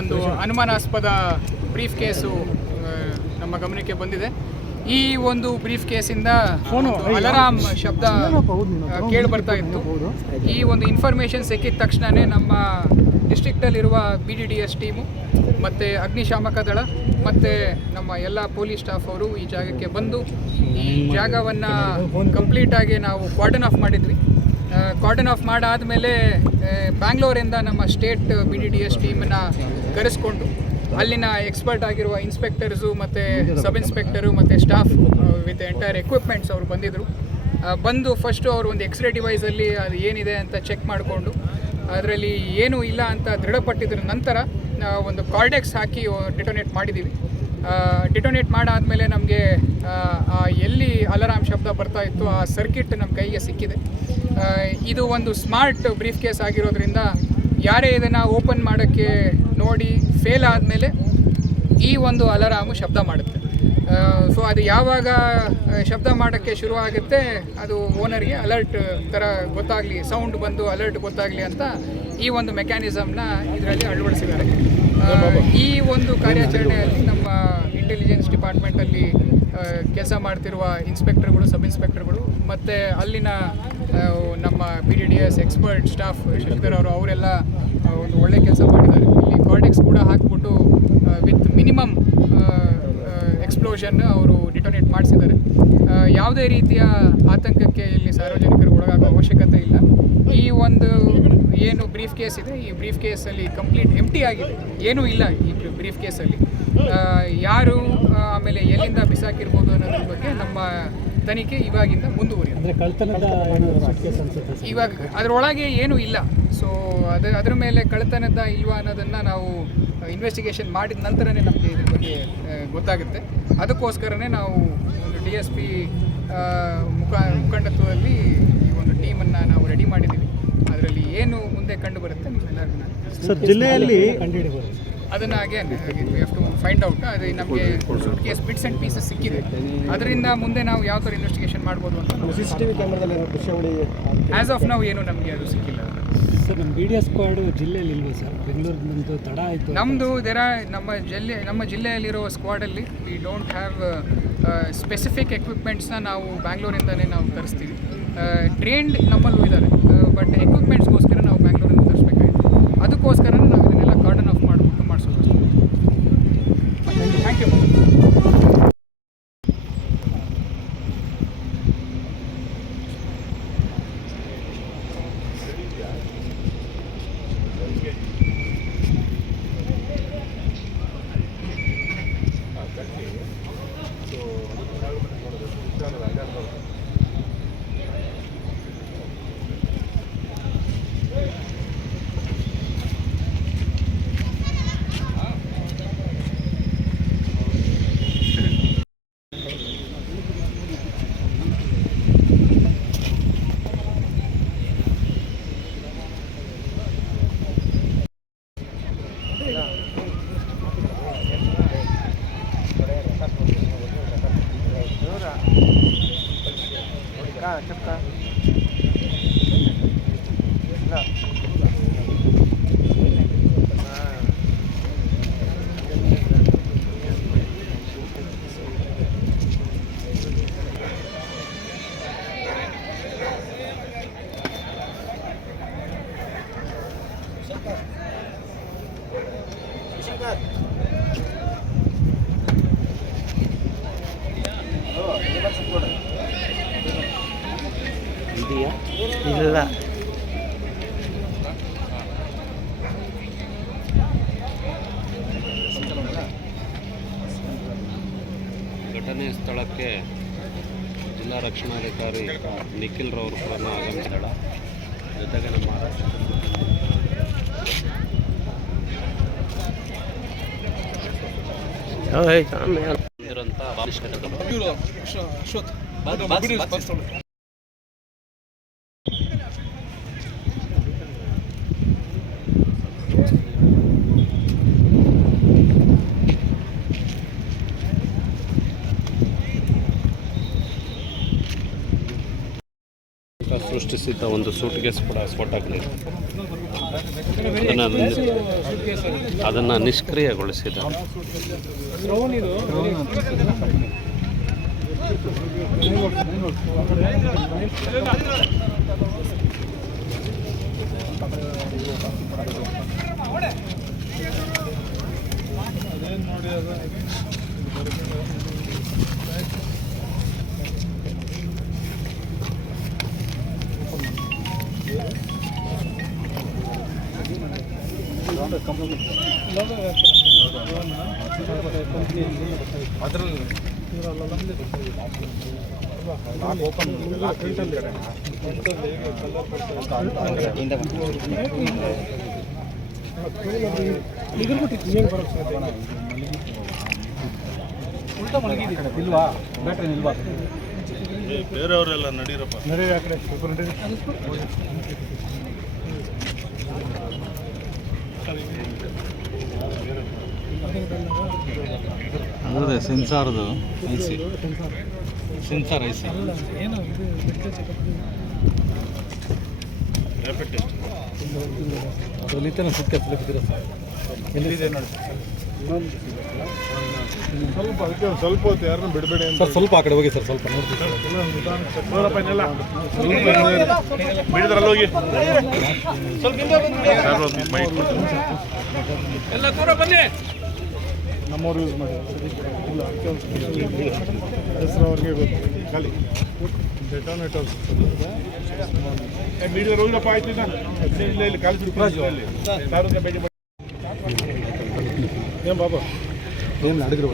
ಒಂದು ಅನುಮಾನಾಸ್ಪದ brief case ನಮ್ಮ ಗಮನಕ್ಕೆ ಬಂದಿದೆ. ಈ ಒಂದು ಬ್ರೀಫ್ ಕೇಸಿಂದ ಅಲಾರಾಮ್ ಶಬ್ದ ಕೇಳಿ ಬರ್ತಾ ಇತ್ತು. ಈ ಒಂದು ಇನ್ಫಾರ್ಮೇಷನ್ ಸಿಕ್ಕಿದ ತಕ್ಷಣವೇ ನಮ್ಮ ಡಿಸ್ಟ್ರಿಕ್ಟಲ್ಲಿರುವ BDDS ಟೀಮು ಮತ್ತು ಅಗ್ನಿಶಾಮಕ ದಳ ಮತ್ತು ನಮ್ಮ ಎಲ್ಲ ಪೊಲೀಸ್ ಸ್ಟಾಫ್ ಅವರು ಈ ಜಾಗಕ್ಕೆ ಬಂದು ಈ ಜಾಗವನ್ನು ಕಂಪ್ಲೀಟಾಗಿ ನಾವು ಕಾರ್ಡನ್ ಆಫ್ ಮಾಡಿದ್ವಿ. ಕಾರ್ಡನ್ ಆಫ್ ಮಾಡಾದಮೇಲೆ ಬ್ಯಾಂಗ್ಳೂರಿಂದ ನಮ್ಮ ಸ್ಟೇಟ್ BDDS ಟೀಮನ್ನು ಕರೆಸ್ಕೊಂಡು ಅಲ್ಲಿನ ಎಕ್ಸ್ಪರ್ಟ್ ಆಗಿರುವ ಇನ್ಸ್ಪೆಕ್ಟರ್ಸು ಮತ್ತು ಸಬ್ ಇನ್ಸ್ಪೆಕ್ಟರು ಮತ್ತು ಸ್ಟಾಫ್ ವಿತ್ ಎಂಟೈರ್ ಎಕ್ವಿಪ್ಮೆಂಟ್ಸ್ ಅವರು ಬಂದಿದ್ದರು. ಬಂದು ಫಸ್ಟು ಅವರು ಒಂದು ಎಕ್ಸ್ರೇ ಡಿವೈಸಲ್ಲಿ ಅದು ಏನಿದೆ ಅಂತ ಚೆಕ್ ಮಾಡಿಕೊಂಡು ಅದರಲ್ಲಿ ಏನೂ ಇಲ್ಲ ಅಂತ ದೃಢಪಟ್ಟಿದ್ರ ನಂತರ ಒಂದು ಕಾರ್ಡೆಕ್ಸ್ ಹಾಕಿ ಡಿಟೋನೇಟ್ ಮಾಡಿದ್ದೀವಿ. ಡಿಟೋನೇಟ್ ಮಾಡಾದಮೇಲೆ ನಮಗೆ ಎಲ್ಲಿ ಅಲಾರಾಮ್ ಶಬ್ದ ಬರ್ತಾ ಇತ್ತು ಆ ಸರ್ಕಿಟ್ ನಮ್ಮ ಕೈಗೆ ಸಿಕ್ಕಿದೆ. ಇದು ಒಂದು ಸ್ಮಾರ್ಟ್ ಬ್ರೀಫ್ ಕೇಸ್ ಆಗಿರೋದ್ರಿಂದ ಯಾರೇ ಇದನ್ನು ಓಪನ್ ಮಾಡೋಕ್ಕೆ ನೋಡಿ ಫೇಲ್ ಆದಮೇಲೆ ಈ ಒಂದು ಅಲಾರಾಮು ಶಬ್ದ ಮಾಡುತ್ತೆ. ಸೊ ಅದು ಯಾವಾಗ ಶಬ್ದ ಮಾಡೋಕ್ಕೆ ಶುರು ಆಗುತ್ತೆ ಅದು ಓನರ್ಗೆ ಅಲರ್ಟ್ ಥರ ಗೊತ್ತಾಗಲಿ, ಸೌಂಡ್ ಬಂದು ಅಲರ್ಟ್ ಗೊತ್ತಾಗಲಿ ಅಂತ ಈ ಒಂದು ಮೆಕ್ಯಾನಿಸಮ್ನ ಇದರಲ್ಲಿ ಅಳವಡಿಸಿದ್ದಾರೆ. ಈ ಒಂದು ಕಾರ್ಯಾಚರಣೆಯಲ್ಲಿ ನಮ್ಮ ಇಂಟೆಲಿಜೆನ್ಸ್ ಡಿಪಾರ್ಟ್ಮೆಂಟಲ್ಲಿ ಕೆಲಸ ಮಾಡ್ತಿರುವ ಇನ್ಸ್ಪೆಕ್ಟರ್ಗಳು, ಸಬ್ ಇನ್ಸ್ಪೆಕ್ಟರ್ಗಳು ಮತ್ತು ಅಲ್ಲಿನ ನಮ್ಮ BDDS ಎಕ್ಸ್ಪರ್ಟ್ ಸ್ಟಾಫ್ ಶಶಿಧರ್ ಅವರೆಲ್ಲ ಒಂದು ಒಳ್ಳೆ ಕೆಲಸ ಮಾಡಿದ್ದಾರೆ. ಇಲ್ಲಿ ಕಾರ್ಡೆಕ್ಸ್ ಕೂಡ ಹಾಕ್ಬಿಟ್ಟು ವಿತ್ ಮಿನಿಮಮ್ ಎಕ್ಸ್ಪ್ಲೋಷನ್ ಅವರು ಡಿಟೋನೇಟ್ ಮಾಡಿಸಿದ್ದಾರೆ. ಯಾವುದೇ ರೀತಿಯ ಆತಂಕಕ್ಕೆ ಇಲ್ಲಿ ಸಾರ್ವಜನಿಕರು ಒಳಗಾಗೋ ಅವಶ್ಯಕತೆ ಇಲ್ಲ. ಈ ಒಂದು ಏನು ಬ್ರೀಫ್ ಕೇಸ್ ಇದೆ, ಈ ಬ್ರೀಫ್ ಕೇಸಲ್ಲಿ ಕಂಪ್ಲೀಟ್ ಎಂಪ್ಟಿ ಆಗಿದೆ, ಏನೂ ಇಲ್ಲ ಈ ಬ್ರೀಫ್ ಕೇಸಲ್ಲಿ. ಯಾರು ಆಮೇಲೆ ಎಲ್ಲಿಂದ ಬಿಸಾಕಿರ್ಬೋದು ಅನ್ನೋದ್ರ ಬಗ್ಗೆ ನಮ್ಮ ತನಿಖೆ ಇವಾಗಿಂದ ಮುಂದುವರಿಯುತ್ತೆ. ಇವಾಗ ಅದರೊಳಗೆ ಏನೂ ಇಲ್ಲ. ಸೊ ಅದರ ಮೇಲೆ ಕಳ್ಳತನದ ಇಲ್ವಾ ಅನ್ನೋದನ್ನು ನಾವು ಇನ್ವೆಸ್ಟಿಗೇಷನ್ ಮಾಡಿದ ನಂತರನೇ ನಮಗೆ ಇದ್ರ ಬಗ್ಗೆ ಗೊತ್ತಾಗುತ್ತೆ. ಅದಕ್ಕೋಸ್ಕರನೇ ನಾವು ಒಂದು DSP ಮುಖಂಡತ್ವದಲ್ಲಿ ಈ ಒಂದು ಟೀಮನ್ನು ನಾವು ರೆಡಿ ಮಾಡಿದ್ದೀವಿ. ಅದರಲ್ಲಿ ಏನು ಮುಂದೆ ಕಂಡು ಬರುತ್ತೆ ನಿಮ್ಮೆಲ್ಲರಿಗೂ ಜಿಲ್ಲೆಯಲ್ಲಿ ಅದನ್ನು again we have to find out. ಅದು ನಮಗೆ suitcase bits and pieces ಸಿಕ್ಕಿದೆ. ಅದರಿಂದ ಮುಂದೆ ನಾವು ಯಾವ ಥರ ಇನ್ವೆಸ್ಟಿಗೇಷನ್ ಮಾಡ್ಬೋದು ಅಂತ CCTV ಕ್ಯಾಮ್ರಾದಲ್ಲಿ ಆ್ಯಸ್ ಆಫ್ ನಾವು ಏನು ನಮಗೆ ಅದು ಸಿಕ್ಕಿಲ್ಲ. ಸರ್, ನಮ್ಮ BDS ಸ್ಕ್ವಾಡು ಜಿಲ್ಲೆಯಲ್ಲಿ ಇಲ್ವಾ ಸರ್? ಬೆಂಗಳೂರಿನಂತೂ ತಡ ಆಯಿತು. ನಮ್ಮದು ನಮ್ಮ ಜಿಲ್ಲೆಯಲ್ಲಿರೋ ಸ್ಕ್ವಾಡಲ್ಲಿ ವಿ ಡೋಂಟ್ ಹ್ಯಾವ್ ಸ್ಪೆಸಿಫಿಕ್ ಎಕ್ವಿಪ್ಮೆಂಟ್ಸ್ನ ನಾವು ಬ್ಯಾಂಗ್ಳೂರಿಂದಲೇ ನಾವು ತರಿಸ್ತೀವಿ. ಟ್ರೈನ್ಡ್ ನಮ್ಮಲ್ಲೂ ಇದ್ದಾರೆ, ಬಟ್ ಎಕ್ವಿಪ್ಮೆಂಟ್ಸ್ಗೋಸ್ಕರ ನಾವು ಬ್ಯಾಂಗ್ಳೂರಿಂದ ತರಿಸ್ಬೇಕಾಯ್ತು. ಅದಕ್ಕೋಸ್ಕರ ನಾವು ಇದನ್ನೆಲ್ಲ ಕಾರ್ಡನ್ ಆಫ್ ಮಾಡಿಬಿಟ್ಟು ಮಾಡಿಸೋದು. Thank you. ಇದೆಯಾ? ಇಲ್ಲ. ಘಟನೆ ಸ್ಥಳಕ್ಕೆ ಜಿಲ್ಲಾ ರಕ್ಷಣಾಧಿಕಾರಿ ನಿಖಿಲ್ ರವರು ಕೂಡ ಆಗಮಿಸಿದ ಜೊತೆಗೆ ನಮ್ಮ ಸೃಷ್ಟಿಸಿದ್ದ ಒಂದು ಸೂಟ್ ಕೇಸ್ ಕೂಡ ಸ್ಫೋಟ ಆಗಿದೆ. ಅದನ್ನು ನಿಷ್ಕ್ರಿಯಗೊಳಿಸಿದ್ದಾರೆ. ಇಲ್ವಾ ಬ್ಯಾಟ್ರಿ ಇಲ್ವಾ ಬೇರೆಯವರೆಲ್ಲ ನಡೀರಪ್ಪ. ನಡೀರಿ ಆ ಕಡೆ ನಡೀರಿ. ಅದೇ ಸೆನ್ಸಾರ್ದು IC sensor IC rapid test ಅದರಲ್ಲಿ ತನಕ ಸುತ್ತ ಬಿದ್ದಿರ ಸರ್. ಎಲ್ಲಿದೆ ನೋಡಿ ಸ್ವಲ್ಪ ಅದಕ್ಕೆ ಸ್ವಲ್ಪ ಹೊತ್ತು ಯಾರನ್ನ ಬಿಡಬೇಡಿ ಅಂತ ಸರ್. ಸ್ವಲ್ಪ ಆ ಕಡೆ ಹೋಗಿ ಸರ್, ಸ್ವಲ್ಪ ನೋಡ್ತೀವಿ ನೋಡಪ್ಪ ಇನ್ನೆಲ್ಲ ಬಿಡಿದ್ರಲ್ಲಿ ಹೋಗಿ ಮೈಕ್ ಎಲ್ಲ ದೂರ ಬನ್ನಿ. ನಮ್ಮವ್ರು ಯೂಸ್ ಮಾಡಿ ಇಲ್ಲ ಹೆಸರು ಅವ್ರಿಗೆ ಗೊತ್ತು ಖಾಲಿ ಡೆಟೋನೇಟರ್ಸ್ ಮೀಡಿಯಾ ಹೋಗಿರಪ್ಪ ಆಯ್ತು. ಈಗ ಇಲ್ಲಿ ಕಾಲೇಜ್ ಅಲ್ಲಿ ಏನು ಬಾಬಾ ಏನು ನಡೆದ್ರು